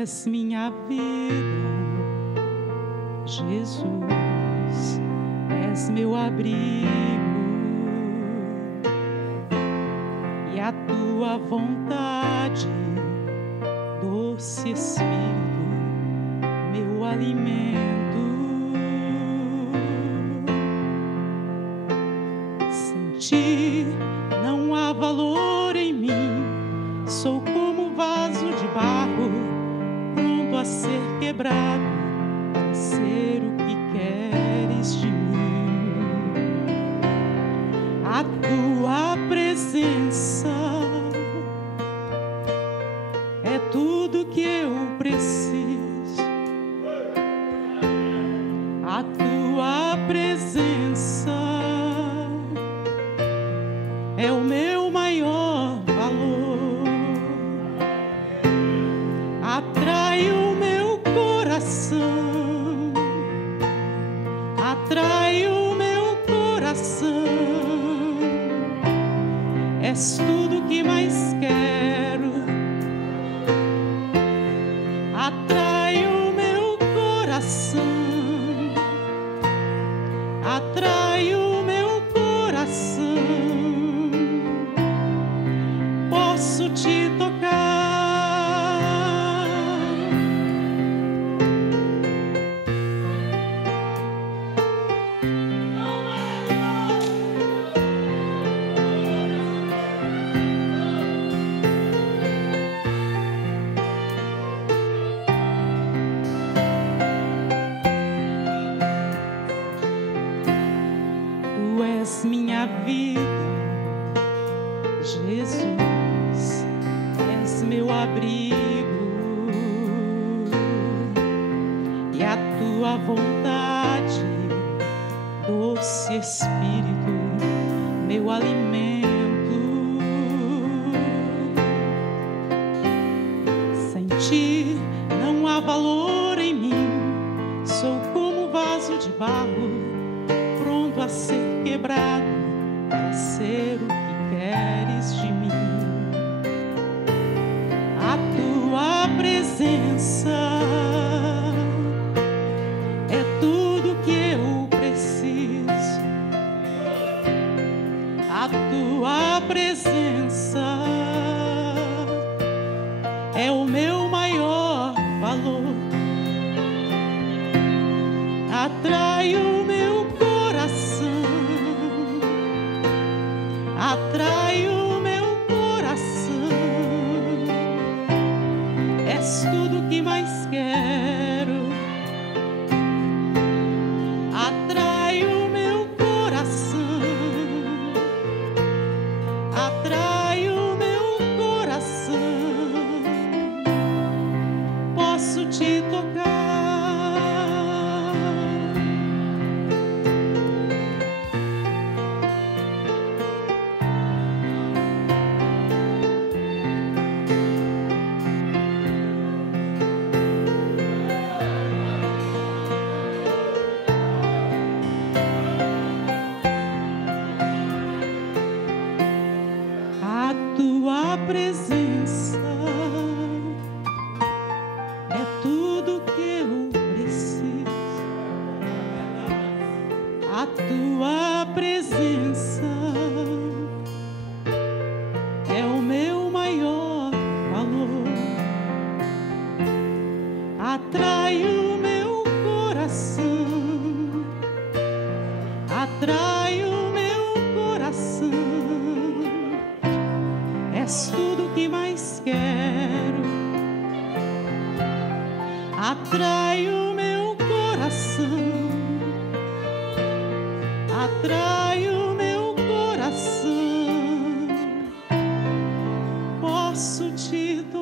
és minha vida, Jesus, és meu abrigo, e a tua vontade, doce Espírito, meu alimento. Sem ti não há valor em mim, sou como vaso de barro, pronto a ser quebrado, para ser o que queres de mim. A tua presença é tudo que eu preciso. A tua presença é o meu maior valor. Atrai o meu coração, atrai o meu coração. És tudo que mais quero. Atrai o meu coração, atrai o meu coração. Posso te tocar. Tu és minha vida, Jesus, és meu abrigo, e a tua vontade, doce Espírito, meu alimento. Sem ti não há valor em mim, sou como vaso de barro, pronto a ser quebrado, para ser o que queres de mim. A tua presença é tudo que eu preciso. A tua presença é o meu maior valor. Atrai o meu coração, atrai o meu coração. És tudo que mais quero. Atrai o meu coração, atrai o meu coração. Posso te tocar. A tua presença é tudo que eu preciso. A tua presença é o meu maior valor. Atrai o meu coração, atrai o meu coração. És tudo que mais quero. Atrai o meu coração, atrai o meu coração. Posso te tocar.